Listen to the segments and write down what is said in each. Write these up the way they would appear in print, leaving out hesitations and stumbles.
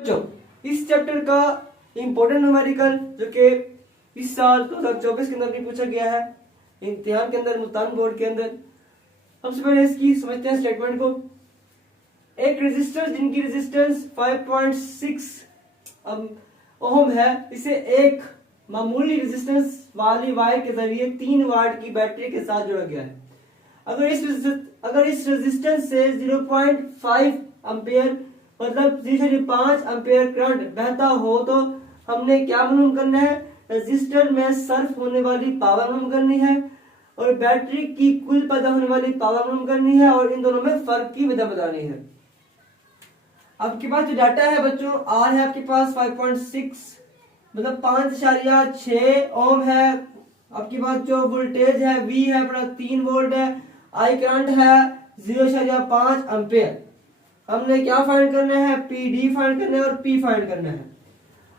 बच्चों इस चैप्टर का इम्पोर्टेंट न्यूमेरिकल जो कि इस साल 2024 के अंदर भी पूछा गया है इम्तिहान के अंदर, मुल्तान बोर्ड के अंदर। सबसे पहले इसकी समझते हैं स्टेटमेंट को। एक रेजिस्टेंस जिनकी रेजिस्टेंस 5.6 ओम है, इसे एक मामूली रेजिस्टेंस वाली वायर के जरिए 3 वाट की बैटरी के साथ जोड़ा गया है। अगर इस रेजिस्टेंस से 0.5 एम्पियर मतलब 0.5 एम्पियर करंट बहता हो तो हमने क्या मालूम करना है? रेजिस्टर में सर्फ होने वाली पावर मालूम करनी है और बैटरी की कुल पैदा होने वाली पावर मालूम करनी है और इन दोनों में फर्क की विधा बतानी है। आपके पास जो डाटा है बच्चों, आर है आपके पास 5.6 मतलब 5.6 ओम है। आपके पास जो वोल्टेज है वी है अपना 3 वोल्ट है, आई करंट है 0.5 एम्पियर। हमने क्या फाइंड करना है? पीडी फाइंड करना है और पी फाइंड करना है।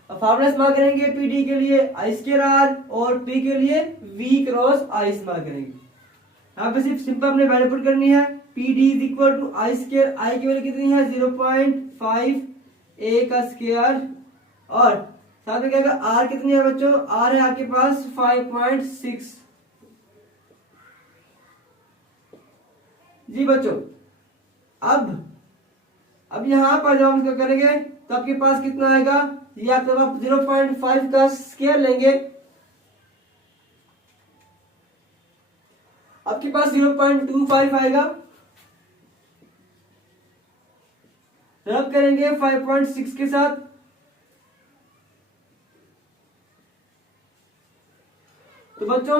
अब फॉर्मूला इस्तेमाल करेंगे पीडी के लिए आई स्क्वायर आर और पी के लिए वी क्रॉस आई इस्तेमाल करेंगे। यहाँ पे सिर्फ सिंपल अपने वैल्यू पुट करनी है। PD is equal to I square, I की वैल्यू कितनी है 0.5 ए का स्क्वायर और साथ में क्या आर कितनी है बच्चों? आर है आपके पास 5.6 जी बच्चों। अब यहां पर जब हम इसको करेंगे तो आपके पास कितना आएगा? ये आप 0.5 का स्क्वायर लेंगे, आपके पास 0.25 आएगा। रब करेंगे 5.6 के साथ तो बच्चों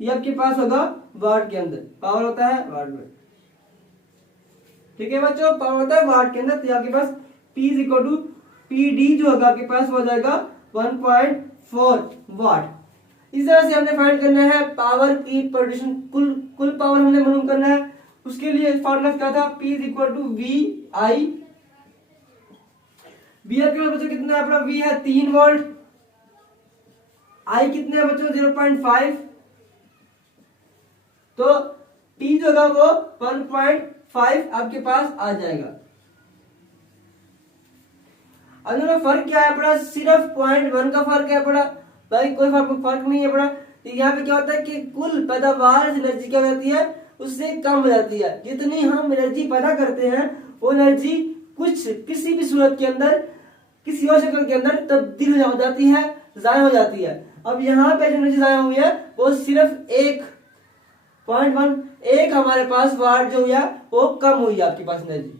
ये आपके पास होगा वाट के अंदर। पावर होता है वाट में, ठीक है बच्चों, पावर होता है वाट के अंदर। तो आपके पास P is equal to PD जो होगा आपके पास हो जाएगा 1.4 वाट। इस तरह से हमने फाइंड करना है पावर की प्रोडक्शन, कुल पावर हमने मालूम करना है। उसके लिए फॉर्मूला क्या था? P is equal to V I. V आपके पास बच्चों कितना है? अपना वी है 3 वोल्ट, आई कितने है बच्चों 0.5, तो T जो होगा वो 1.5 आपके पास आ जाएगा। अब दोनों फर्क क्या है पड़ा? सिर्फ 0.1 का फर्क है पड़ा, बाकी कोई फर्क नहीं है पड़ा। तो यहाँ पे क्या होता है कि कुल पैदावार एनर्जी क्या हो जाती है? उससे कम हो जाती है। जितनी हम एनर्जी पैदा करते हैं वो एनर्जी किसी भी सूरत के अंदर, किसी और शक्ल के अंदर तब्दील हो जाती है, जाया हो जाती है। अब यहाँ पे जो एनर्जी जाया हुई है वो सिर्फ 1.1 हमारे पास वाट जो हुआ वो कम हुई है आपके पास एनर्जी।